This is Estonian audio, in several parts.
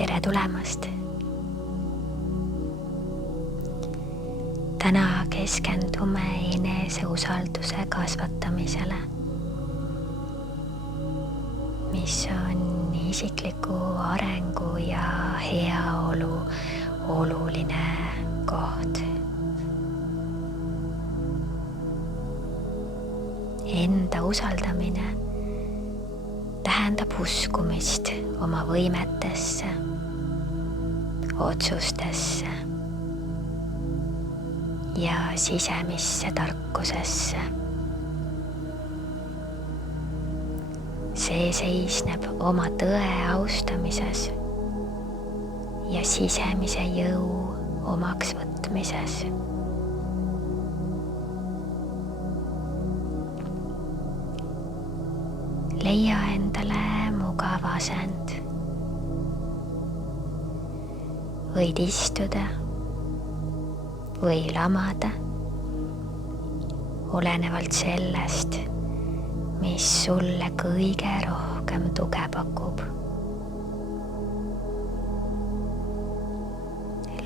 tere tulemast! Täna keskendume eneseusalduse kasvatamisele, mis on isikliku arengu ja heaolu oluline koht. Enda usaldamine tähendab uskumist oma võimetesse, otsustesse ja sisemisse tarkusesse. See seisneb oma tõe austamises ja sisemise jõu omaks võtmises. Leia endale mugav asend. Võid istuda või lamada, olenevalt sellest, mis sulle kõige rohkem tuge pakub.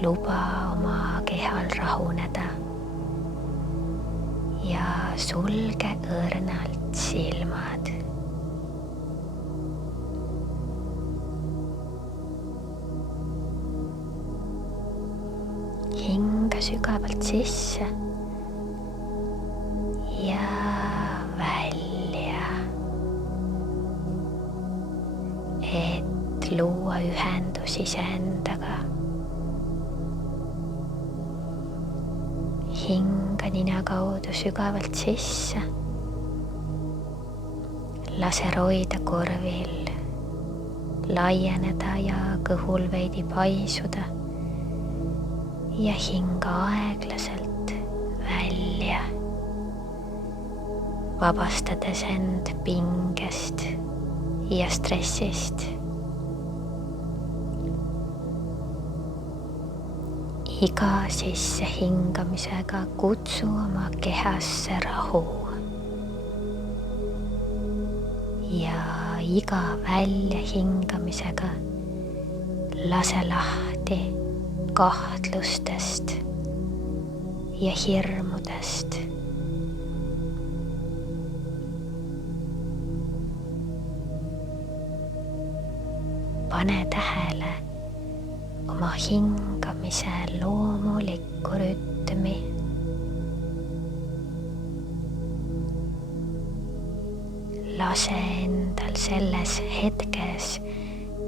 Luba oma kehal rahuneda ja sulge õrnalt silmad. Hinga sügavalt sisse ja välja, et luua ühendus iseendaga. Hinga nina kaudu sügavalt sisse. Lase roida korvil laieneda ja kõhul veidi paisuda. Ja hinga aeglaselt välja, vabastades end pingest ja stressist. Iga sisse hingamisega kutsu oma kehasse rahu ja iga välja hingamisega lase lahti kahtlustest ja hirmudest. Pane tähele oma hingamise loomulikku rütmi. Lase endal selles hetkes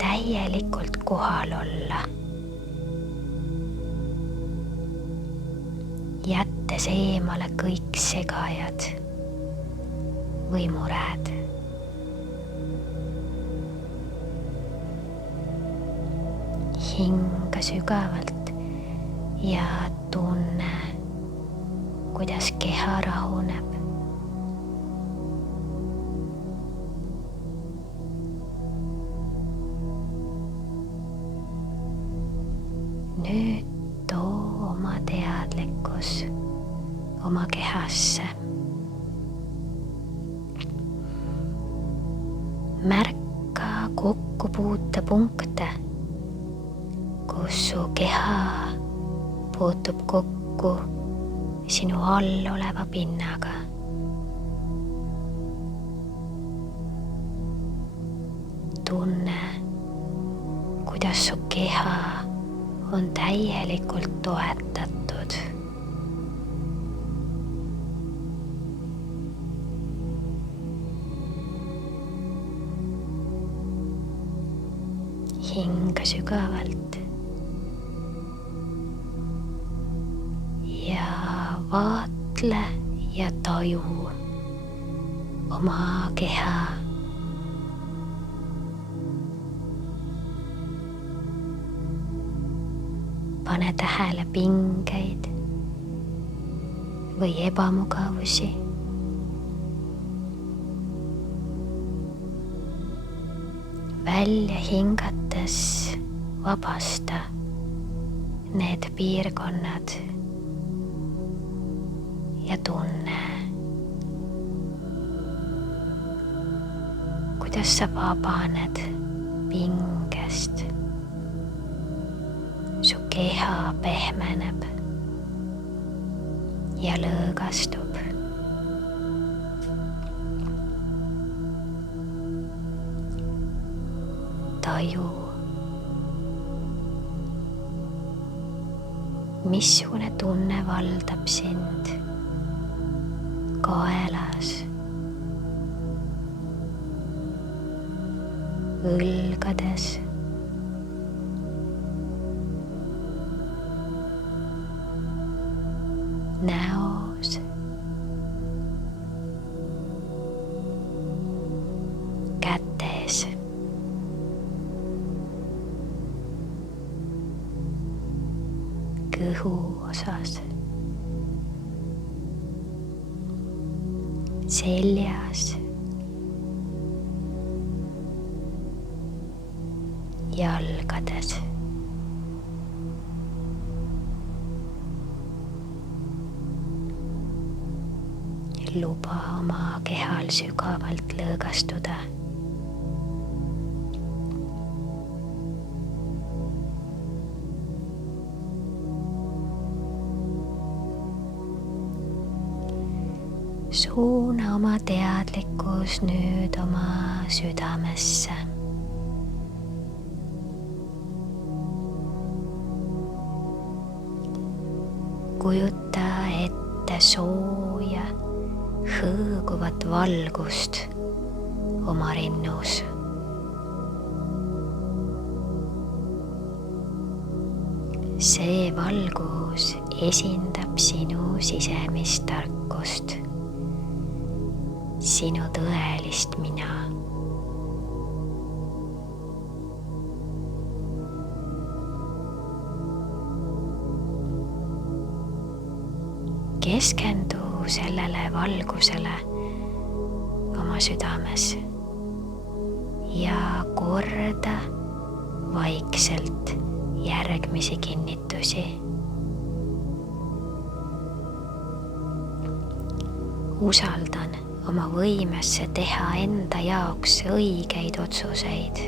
täielikult kohal olla. Jättes eemale kõik segajad või mured. Hinga sügavalt ja tunne, kuidas keha rahuneb. Nüüd too oma teadlikkus oma kehasse. Märka kokkupuutepunkte, kus su keha puutub kokku sinu all oleva pinnaga. Tunne, kuidas su keha on täielikult toetatud. Hinga sügavalt ja vaatle ja taju oma keha. Pane tähele pingeid või ebamugavusi. Välja hingates vabasta need piirkonnad ja tunne, kuidas sa vabaned pingest keha pehmeneb ja lõõgastub. Taju, missugune tunne valdab sind kaelas, õlgades, näos, kätes, kõhu osas, seljas, jalgades. Luba oma kehal sügavalt lõõgastuda. Suuna oma teadlikkus nüüd oma südamesse. Kujuta ette sooja, hõõguvat valgust oma rinnus. See valgus esindab sinu sisemist tarkust, sinu tõelist mina. Keskendu sellele valgusele oma südames ja korda vaikselt järgmisi kinnitusi. Usaldan oma võimesse teha enda jaoks õigeid otsuseid.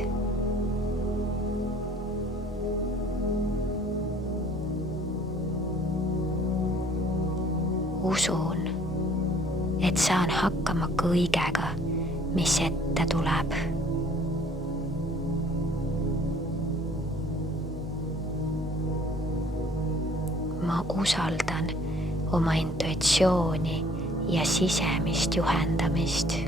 Usun, et saan hakkama kõigega, mis ette tuleb. Ma usaldan oma intuitsiooni ja sisemist juhendamist.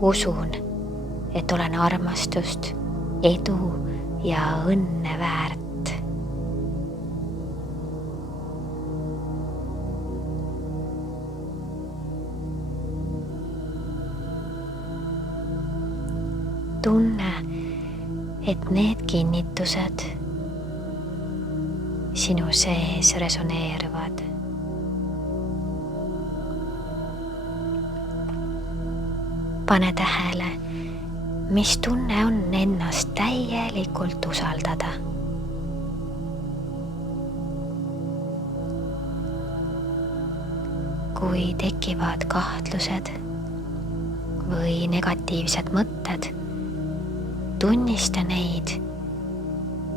Usun, et olen armastust, edu ja õnne väärt. Tunne, et need kinnitused sinu sees resoneeruvad. Pane tähele, mis tunne on ennast täielikult usaldada. Kui tekivad kahtlused või negatiivsed mõtted, tunnista neid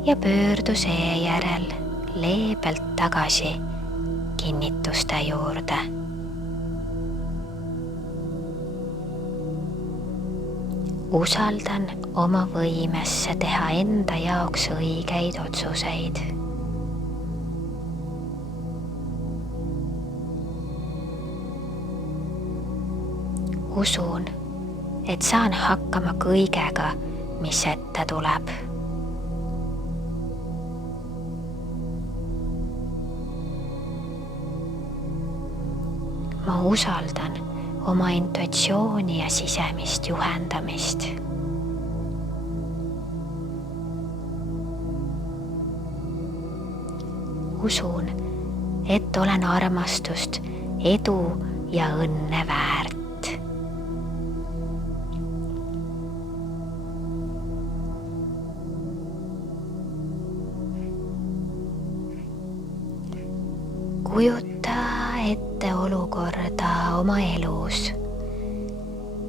ja pöördu seejärel leebelt tagasi kinnituste juurde. Usaldan oma võimesse teha enda jaoks õigeid otsuseid. Usun, et saan hakkama kõigega, mis ette tuleb. Ma usaldan oma intuitsiooni ja sisemist juhendamist. Usun, et olen armastust, edu ja õnne väärt. Kujuta ette olukorda oma elus,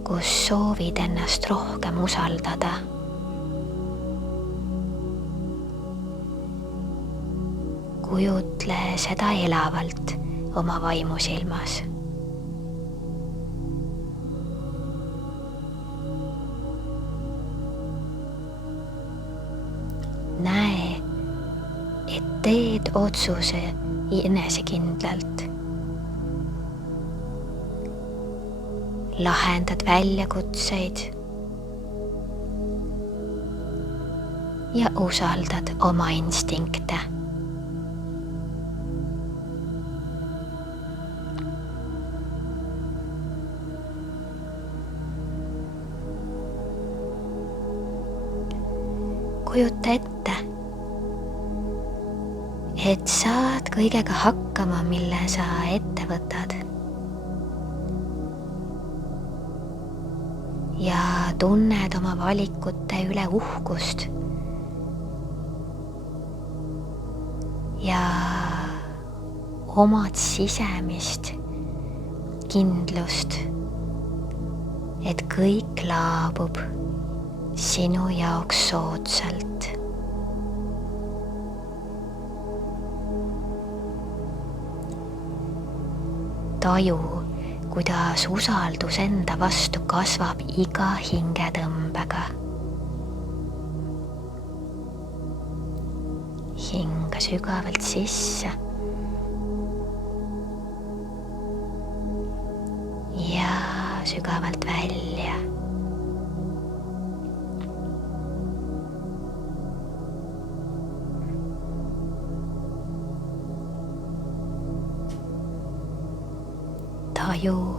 kus soovid ennast rohkem usaldada. Kujutle seda elavalt oma vaimusilmas. Näe, et teed otsuse enesekindlalt. Lahendad väljakutseid ja usaldad oma instinkte. Kujuta ette, et saad kõigega hakkama, mille sa ette võtad. Ja tunned oma valikute üle uhkust. Ja omad sisemist kindlust, et kõik laabub sinu jaoks soodsalt. Taju, kuidas usaldus enda vastu kasvab iga hingetõmbega. Hinga sügavalt sisse ja sügavalt välja. Taju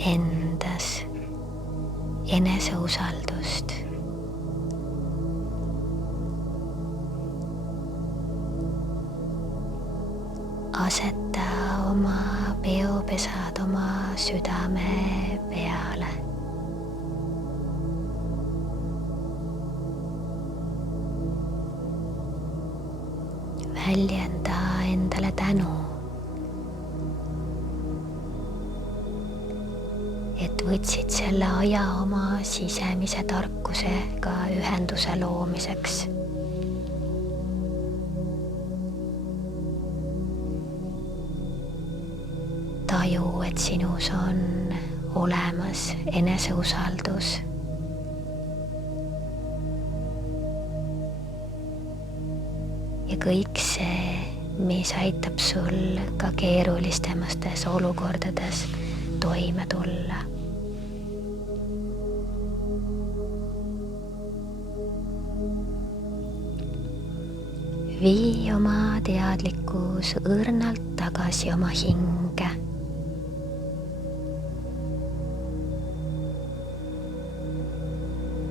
endas eneseusaldust. Aseta oma peopesad oma südame peale. Väljenda endale tänu, et võtsid selle aja oma sisemise tarkusega ühenduse loomiseks. Taju, et sinus on olemas eneseusaldus. Ja kõik see, mis aitab sul ka keerulisemates olukordades toime tulla. Vii oma teadlikkus õrnalt tagasi oma hinge.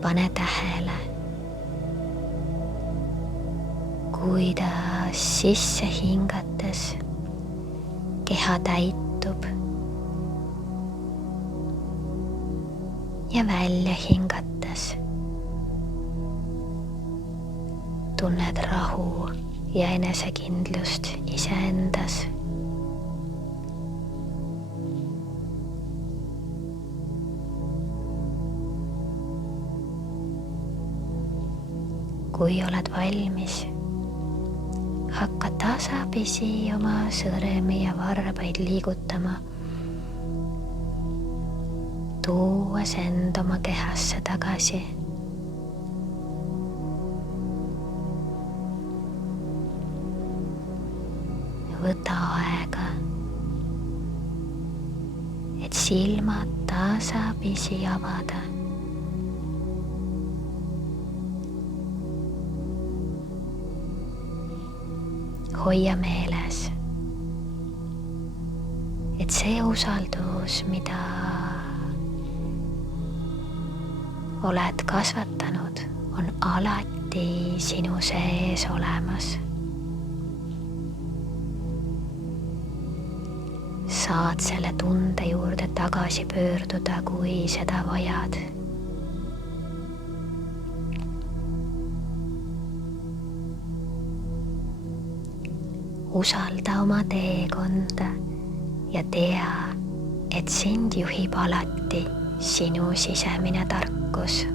Pane tähele, kuidas sisse hingates keha täitub ja välja hingates tunned rahu ja enesekindlust iseendas. Kui oled valmis, hakka tasapisi oma sõrmi ja varbaid liigutama, tuues end oma kehasse tagasi. Võta aega, et silmad tasapisi avada. Hoia meeles, et see usaldus, mida oled kasvatanud, on alati sinu sees olemas. Saad selle tunde juurde tagasi pöörduda, kui seda vajad. Usalda oma teekonda ja tea, et sind juhib alati sinu sisemine tarkus